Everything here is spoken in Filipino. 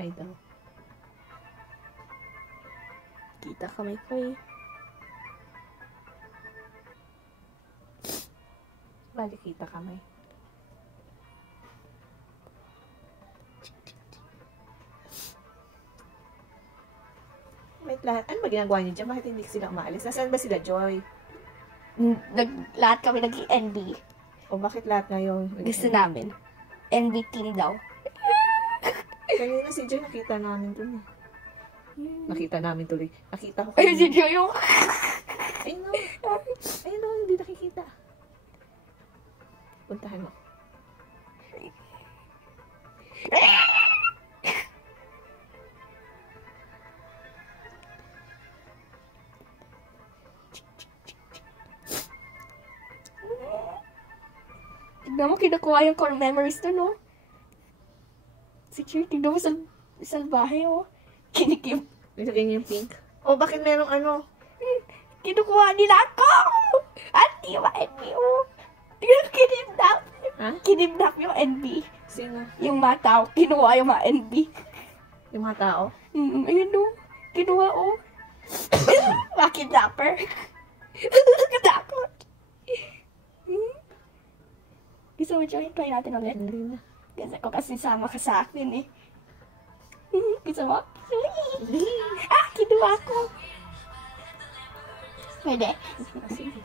Hi daw. Kita kamay ko eh. Bali, kita kamay. Wait, lahat. Ano ba ginagawa niyo dyan? Bakit hindi sila umaalis? Nasaan ba sila, Joy? Lahat kami nag-NB. O bakit lahat ngayon? Gusto namin. NB team daw. Kanina si Joy nakita namin dun eh. Nakita namin tuloy. Nakita ko Ay, si kanina. Joy yung... Ay no. Ay no, hindi nakikita. Puntahan mo. Tignan mo, kinukuha yung core memories doon, no? Si Joy, tignan mo sa salbahe, oh. Kinikim. Nilagay niya yung pink. Oh, bakit merong ano? Kinukuha nila ako! Auntie, yung NB, oh. Tignan mo, kinidnap. Ha? Kinidnap yung NB. Sino? Yung mga tao, kinuha yung mga NB. Yung mga tao? Ayun, no? Kinuha, oh. Mga kidnapper. Katakot. Gusto mo, Joy? Try natin ulit. Hindi na. Kasi ako kasi sama ka sa akin, eh. Gusto mo? Kinuha ko. Pwede. Sige.